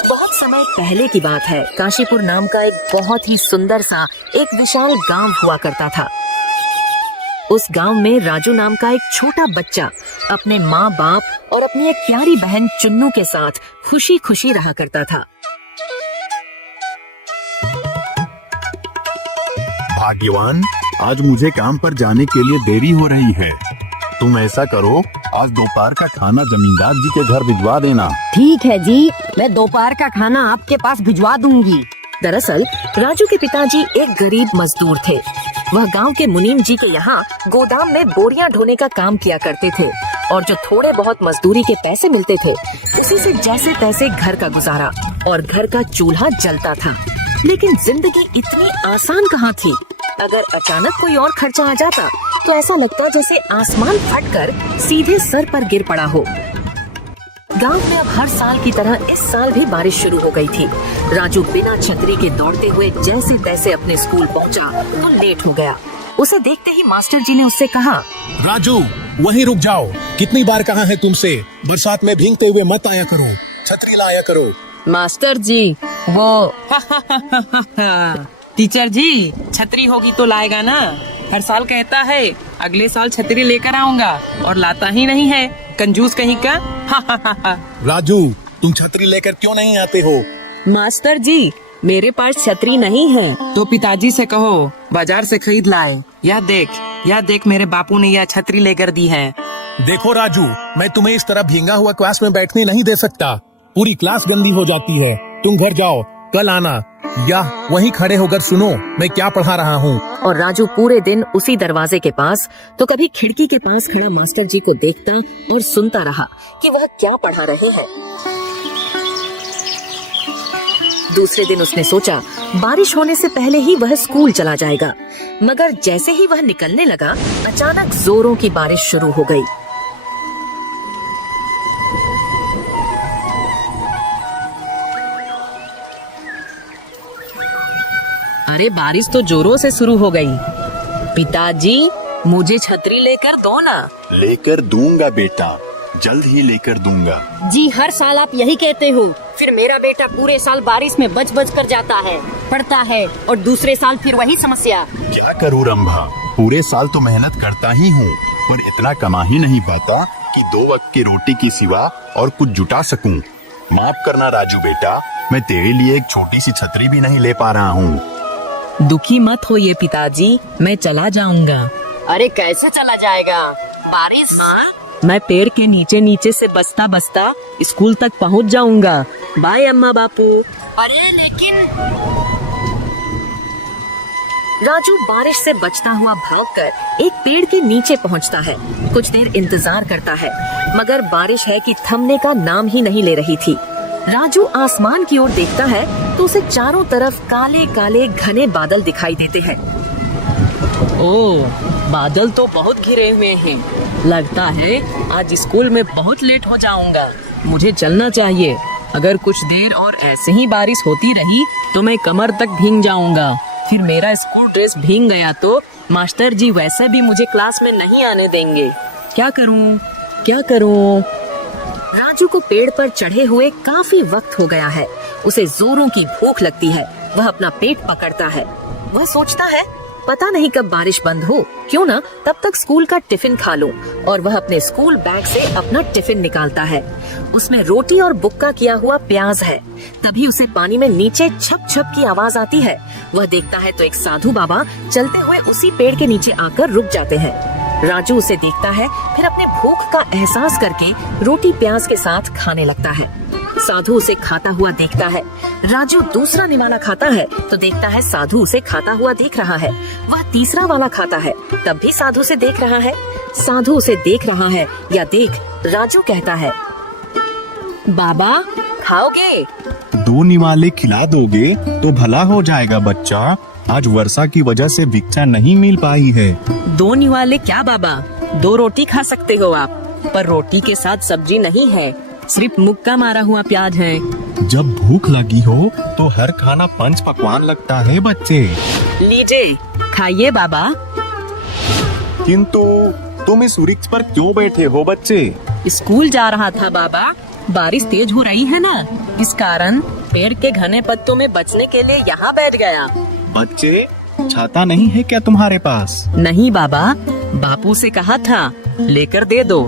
बहुत समय पहले की बात है। काशीपुर नाम का एक बहुत ही सुंदर सा एक विशाल गांव हुआ करता था। उस गांव में राजू नाम का एक छोटा बच्चा अपने माँ बाप और अपनी एक प्यारी बहन चुन्नू के साथ खुशी खुशी रहा करता था। भाग्यवान, आज मुझे काम पर जाने के लिए देरी हो रही है। तुम ऐसा करो, आज दोपहर का खाना जमींदार जी के घर भिजवा देना। ठीक है जी, मैं दोपहर का खाना आपके पास भिजवा दूंगी। दरअसल राजू के पिताजी एक गरीब मजदूर थे। वह गांव के मुनीम जी के यहाँ गोदाम में बोरियां ढोने का काम किया करते थे और जो थोड़े बहुत मजदूरी के पैसे मिलते थे उसी से जैसे तैसे घर का गुजारा और घर का चूल्हा जलता था। लेकिन जिंदगी इतनी आसान कहाँ थी। अगर अचानक कोई और खर्चा आ जाता तो ऐसा लगता जैसे आसमान फटकर सीधे सर पर गिर पड़ा हो। गांव में अब हर साल की तरह इस साल भी बारिश शुरू हो गई थी। राजू बिना छतरी के दौड़ते हुए जैसे तैसे अपने स्कूल पहुंचा तो लेट हो गया। उसे देखते ही मास्टर जी ने उससे कहा, राजू वहीं रुक जाओ। कितनी बार कहा है तुमसे, बरसात में भीगते हुए मत आया करो, छतरी लाया करो। मास्टर जी वो टीचर जी, छतरी होगी तो लाएगा ना। हर साल कहता है अगले साल छतरी लेकर आऊंगा और लाता ही नहीं है, कंजूस कहीं का। राजू, तुम छतरी लेकर क्यों नहीं आते हो? मास्टर जी, मेरे पास छतरी नहीं है तो पिताजी से कहो बाजार से खरीद लाए। यह देख मेरे बापू ने यह छतरी लेकर दी है। देखो राजू, मैं तुम्हें इस तरह भींगा हुआ क्लास में बैठने नहीं दे सकता। पूरी क्लास गंदी हो जाती है। तुम घर जाओ, कल आना। या वहीं खड़े होकर सुनो मैं क्या पढ़ा रहा हूँ। और राजू पूरे दिन उसी दरवाजे के पास तो कभी खिड़की के पास खड़ा मास्टर जी को देखता और सुनता रहा कि वह क्या पढ़ा रहे हैं। दूसरे दिन उसने सोचा बारिश होने से पहले ही वह स्कूल चला जाएगा, मगर जैसे ही वह निकलने लगा अचानक जोरों की बारिश शुरू हो गई। अरे बारिश तो जोरों से शुरू हो गई। पिताजी मुझे छतरी लेकर दो ना। लेकर दूंगा बेटा, जल्द ही लेकर दूंगा। जी हर साल आप यही कहते हो, फिर मेरा बेटा पूरे साल बारिश में बच कर जाता है, पढ़ता है और दूसरे साल फिर वही समस्या। क्या करूँ रंभा, पूरे साल तो मेहनत करता ही हूँ पर इतना कमा ही नहीं पाता कि 2 वक्त की रोटी की सिवा और कुछ जुटा सकूं। माफ करना राजू बेटा, मैं तेरे लिए एक छोटी सी छतरी भी नहीं ले पा रहा हूँ। दुखी मत होइए पिताजी, मैं चला जाऊंगा। अरे कैसे चला जाएगा? बारिश मैं पेड़ के नीचे से बसता स्कूल तक पहुंच जाऊंगा। बाय अम्मा बापू। अरे लेकिन राजू बारिश से बचता हुआ भागकर एक पेड़ के नीचे पहुंचता है। कुछ देर इंतजार करता है मगर बारिश है कि थमने का नाम ही नहीं ले रही थी। राजू आसमान की ओर देखता है तो उसे चारों तरफ काले काले घने बादल दिखाई देते हैं। ओह, बादल तो बहुत घिरे हुए हैं। लगता है आज स्कूल में बहुत लेट हो जाऊंगा। मुझे चलना चाहिए। अगर कुछ देर और ऐसे ही बारिश होती रही तो मैं कमर तक भीग जाऊंगा। फिर मेरा स्कूल ड्रेस भीग गया तो मास्टर जी वैसे भी मुझे क्लास में नहीं आने देंगे। क्या करूं? राजू को पेड़ पर चढ़े हुए काफी वक्त हो गया है। उसे जोरों की भूख लगती है। वह अपना पेट पकड़ता है। वह सोचता है पता नहीं कब बारिश बंद हो, क्यों ना तब तक स्कूल का टिफिन खा लूं। और वह अपने स्कूल बैग से अपना टिफिन निकालता है। उसमें रोटी और बुक्का किया हुआ प्याज है। तभी उसे पानी में नीचे छप छप की आवाज आती है। वह देखता है तो एक साधु बाबा चलते हुए उसी पेड़ के नीचे आकर रुक जाते हैं। राजू उसे देखता है, फिर अपने भूख का एहसास करके रोटी प्याज के साथ खाने लगता है। साधु उसे खाता हुआ देखता है। राजू दूसरा निवाला खाता है तो देखता है साधु उसे खाता हुआ देख रहा है। वह तीसरा वाला खाता है, तब भी साधु से देख रहा है। साधु उसे देख रहा है या देख राजू कहता है, बाबा खाओगे? 2 निवाले खिला दोगे तो भला हो जाएगा बच्चा। आज वर्षा की वजह से भिक्षा नहीं मिल पाई है। 2 निवाले क्या बाबा, 2 रोटी खा सकते हो आप, पर रोटी के साथ सब्जी नहीं है। सिर्फ मुक्का मारा हुआ प्याज है। जब भूख लगी हो तो हर खाना पंच पकवान लगता है बच्चे। लीजिए, खाइए बाबा। किंतु तुम इस वृक्ष पर क्यों बैठे हो बच्चे? स्कूल जा रहा था बाबा। बारिश तेज हो रही है ना, इस कारण पेड़ के घने पत्तों में बचने के लिए यहाँ बैठ गया। बच्चे, छाता नहीं है क्या तुम्हारे पास? नहीं बाबा, बापू से कहा था लेकर दे दो,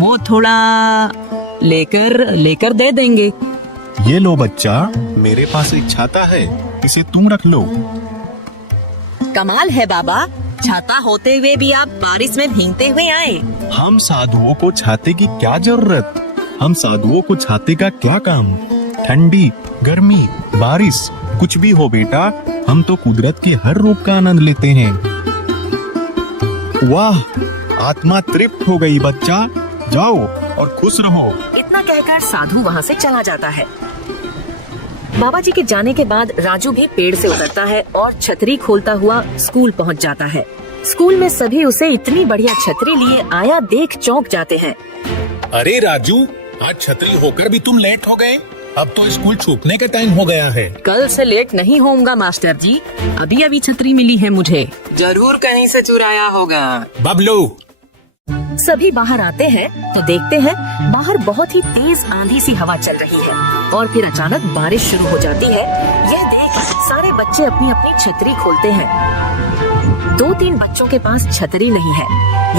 वो थोड़ा लेकर दे देंगे। ये लो बच्चा, मेरे पास एक छाता है, इसे तुम रख लो। कमाल है बाबा, छाता होते हुए भी आप बारिश में भीगते हुए आए। हम साधुओं को छाते की क्या जरूरत? हम साधुओं को छाते का क्या काम? ठंडी, गर्मी, बारिश, कुछ भी हो बेटा, हम तो कुदरत के हर रूप का आनंद लेते हैं। वाह, आत्मा तृप्त हो गई बच्चा, जाओ और खुश रहो। इतना कहकर साधु वहाँ से चला जाता है। बाबा जी के जाने के बाद राजू भी पेड़ से उतरता है और छतरी खोलता हुआ स्कूल पहुँच जाता है। स्कूल में सभी उसे इतनी बढ़िया छतरी लिए आया देख चौंक जाते हैं। अरे राजू, आज छतरी होकर भी तुम लेट हो गए। अब तो स्कूल छूटने का टाइम हो गया है। कल से लेट नहीं होऊंगा मास्टर जी, अभी छतरी मिली है मुझे। जरूर कहीं से चुराया होगा। बबलू, सभी बाहर आते हैं तो देखते हैं बाहर बहुत ही तेज आंधी सी हवा चल रही है और फिर अचानक बारिश शुरू हो जाती है। यह देख सारे बच्चे अपनी अपनी छतरी खोलते हैं। 2-3 बच्चों के पास छतरी नहीं है।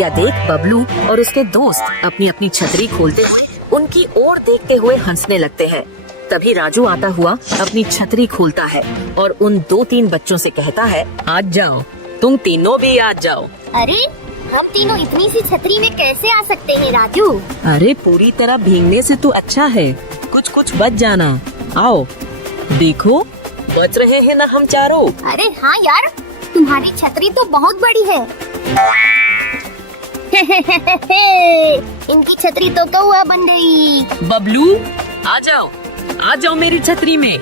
यह देख बबलू और उसके दोस्त अपनी अपनी छतरी खोलते हुए उनकी ओर देखते हुए हंसने लगते हैं। तभी राजू आता हुआ अपनी छतरी खोलता है और उन 2-3 बच्चों से कहता है, आज जाओ, तुम तीनों भी आज जाओ। अरे हम तीनों इतनी सी छतरी में कैसे आ सकते हैं राजू? अरे पूरी तरह भीगने से तो अच्छा है कुछ कुछ बच जाना। आओ देखो, बच रहे हैं ना हम चारों। अरे हाँ यार, तुम्हारी छतरी तो बहुत बड़ी है। इनकी छतरी तो कौआ बन गई। बबलू, आ जाओ मेरी छतरी में,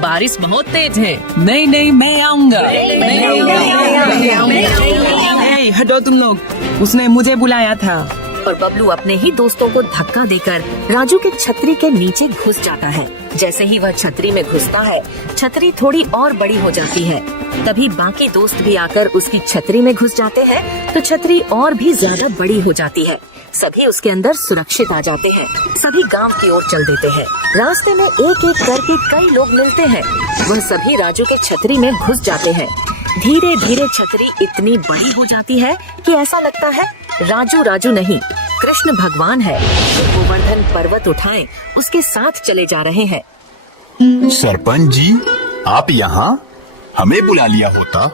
बारिश बहुत तेज है। नहीं मैं आऊंगा। हटो तुम लोग, उसने मुझे बुलाया था। और बबलू अपने ही दोस्तों को धक्का देकर राजू के छतरी के नीचे घुस जाता है। जैसे ही वह छतरी में घुसता है, छतरी थोड़ी और बड़ी हो जाती है। तभी बाकी दोस्त भी आकर उसकी छतरी में घुस जाते हैं तो छतरी और भी ज्यादा बड़ी हो जाती है। सभी उसके अंदर सुरक्षित आ जाते हैं। सभी गांव की ओर चल देते हैं। रास्ते में एक एक करके कई लोग मिलते हैं। वह सभी राजू के छतरी में घुस जाते हैं। धीरे धीरे छतरी इतनी बड़ी हो जाती है कि ऐसा लगता है राजू नहीं, कृष्ण भगवान है जो गोवर्धन पर्वत उठाए उसके साथ चले जा रहे हैं। सरपंच जी, आप यहाँ? हमें बुला लिया होता।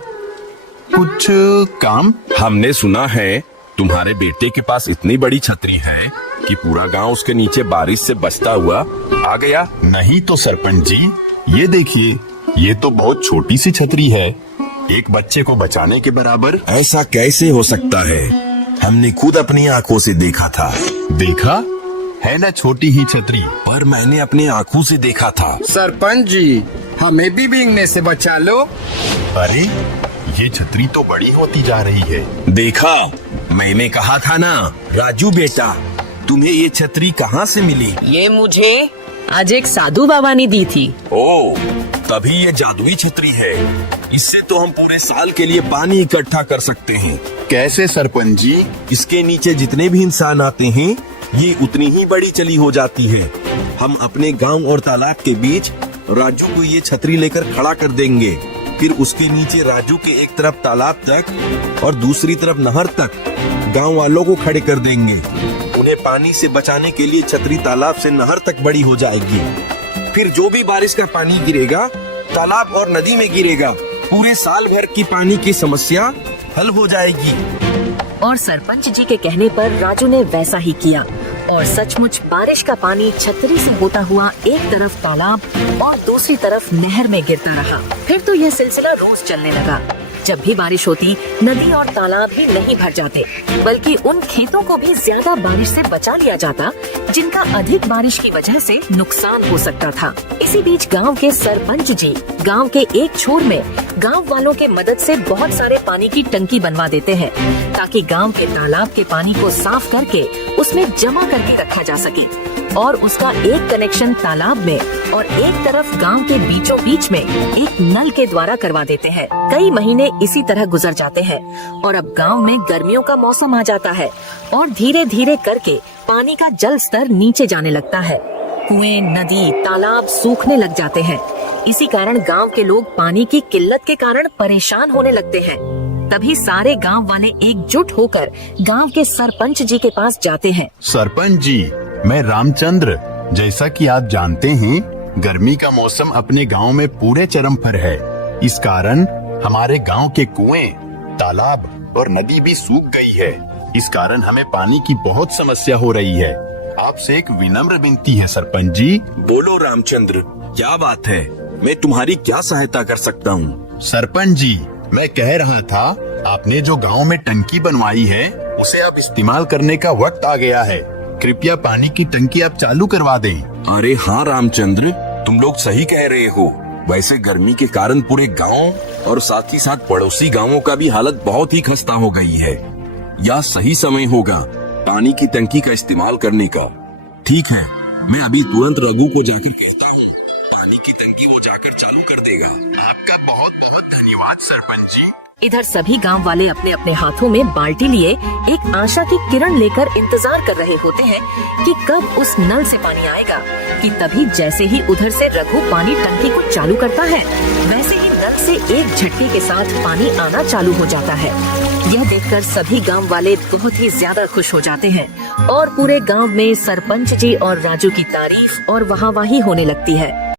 कुछ काम? हमने सुना है तुम्हारे बेटे के पास इतनी बड़ी छतरी है कि पूरा गांव उसके नीचे बारिश से बचता हुआ आ गया। नहीं तो सरपंच जी, ये देखिए, ये तो बहुत छोटी सी छतरी है, एक बच्चे को बचाने के बराबर। ऐसा कैसे हो सकता है? हमने खुद अपनी आंखों से देखा था। देखा है ना छोटी ही छतरी, पर मैंने अपनी आंखों से देखा था। सरपंच जी, हमें भी भीगने से बचा लो। अरे ये छतरी तो बड़ी होती जा रही है। देखा, मैंने कहा था ना। राजू बेटा, तुम्हें ये छतरी कहाँ से मिली? ये मुझे आज एक साधु बाबा ने दी थी। ओ, तभी ये जादुई छतरी है। इससे तो हम पूरे साल के लिए पानी इकट्ठा कर सकते हैं। कैसे सरपंच जी? इसके नीचे जितने भी इंसान आते हैं, ये उतनी ही बड़ी चली हो जाती है। हम अपने गांव और तालाब के बीच राजू को ये छतरी लेकर खड़ा कर देंगे। फिर उसके नीचे राजू के एक तरफ तालाब तक और दूसरी तरफ नहर तक गांव वालों को खड़े कर देंगे। उन्हें पानी से बचाने के लिए छतरी तालाब से नहर तक बड़ी हो जाएगी। फिर जो भी बारिश का पानी गिरेगा, तालाब और नदी में गिरेगा, पूरे साल भर की पानी की समस्या हल हो जाएगी। और सरपंच जी के कहने पर राजू ने वैसा ही किया और सचमुच बारिश का पानी छतरी से होता हुआ एक तरफ तालाब और दूसरी तरफ नहर में गिरता रहा। फिर तो यह सिलसिला रोज चलने लगा। जब भी बारिश होती, नदी और तालाब ही नहीं भर जाते, बल्कि उन खेतों को भी ज्यादा बारिश से बचा लिया जाता जिनका अधिक बारिश की वजह से नुकसान हो सकता था। इसी बीच गांव के सरपंच जी गांव के एक छोर में गांव वालों के मदद से बहुत सारे पानी की टंकी बनवा देते हैं ताकि गांव के तालाब के पानी को साफ करके उसमें जमा करके रखा जा सके। और उसका एक कनेक्शन तालाब में और एक तरफ गांव के बीचों बीच में एक नल के द्वारा करवा देते हैं। कई महीने इसी तरह गुजर जाते हैं और अब गांव में गर्मियों का मौसम आ जाता है और धीरे धीरे करके पानी का जल स्तर नीचे जाने लगता है। कुएं, नदी, तालाब सूखने लग जाते हैं। इसी कारण गांव के लोग पानी की किल्लत के कारण परेशान होने लगते हैं। तभी सारे गांव वाले एकजुट होकर गांव के सरपंच जी के पास जाते हैं। सरपंच जी, मैं रामचंद्र। जैसा कि आप जानते हैं, गर्मी का मौसम अपने गांव में पूरे चरम पर है। इस कारण हमारे गांव के कुएं, तालाब और नदी भी सूख गई है। इस कारण हमें पानी की बहुत समस्या हो रही है। आपसे एक विनम्र विनती है सरपंच जी। बोलो रामचंद्र, क्या बात है? मैं तुम्हारी क्या सहायता कर सकता हूँ? सरपंच जी, मैं कह रहा था, आपने जो गांव में टंकी बनवाई है उसे अब इस्तेमाल करने का वक्त आ गया है। कृपया पानी की टंकी आप चालू करवा दें। अरे हाँ रामचंद्र, तुम लोग सही कह रहे हो। वैसे गर्मी के कारण पूरे गांव और साथ ही साथ पड़ोसी गांवों का भी हालत बहुत ही खस्ता हो गई है। यह सही समय होगा पानी की टंकी का इस्तेमाल करने का। ठीक है, मैं अभी तुरंत रघु को जाकर कहता हूँ, पानी की टंकी वो जाकर चालू कर देगा। आपका बहुत बहुत धन्यवाद सरपंच जी। इधर सभी गांव वाले अपने अपने हाथों में बाल्टी लिए एक आशा की किरण लेकर इंतजार कर रहे होते हैं कि कब उस नल से पानी आएगा। कि तभी जैसे ही उधर से रघु पानी टंकी को चालू करता है, वैसे ही नल से एक झटके के साथ पानी आना चालू हो जाता है। यह देखकर सभी गांव वाले बहुत ही ज्यादा खुश हो जाते हैं और पूरे गांव में सरपंच जी और राजू की तारीफ और वाहवाही होने लगती है।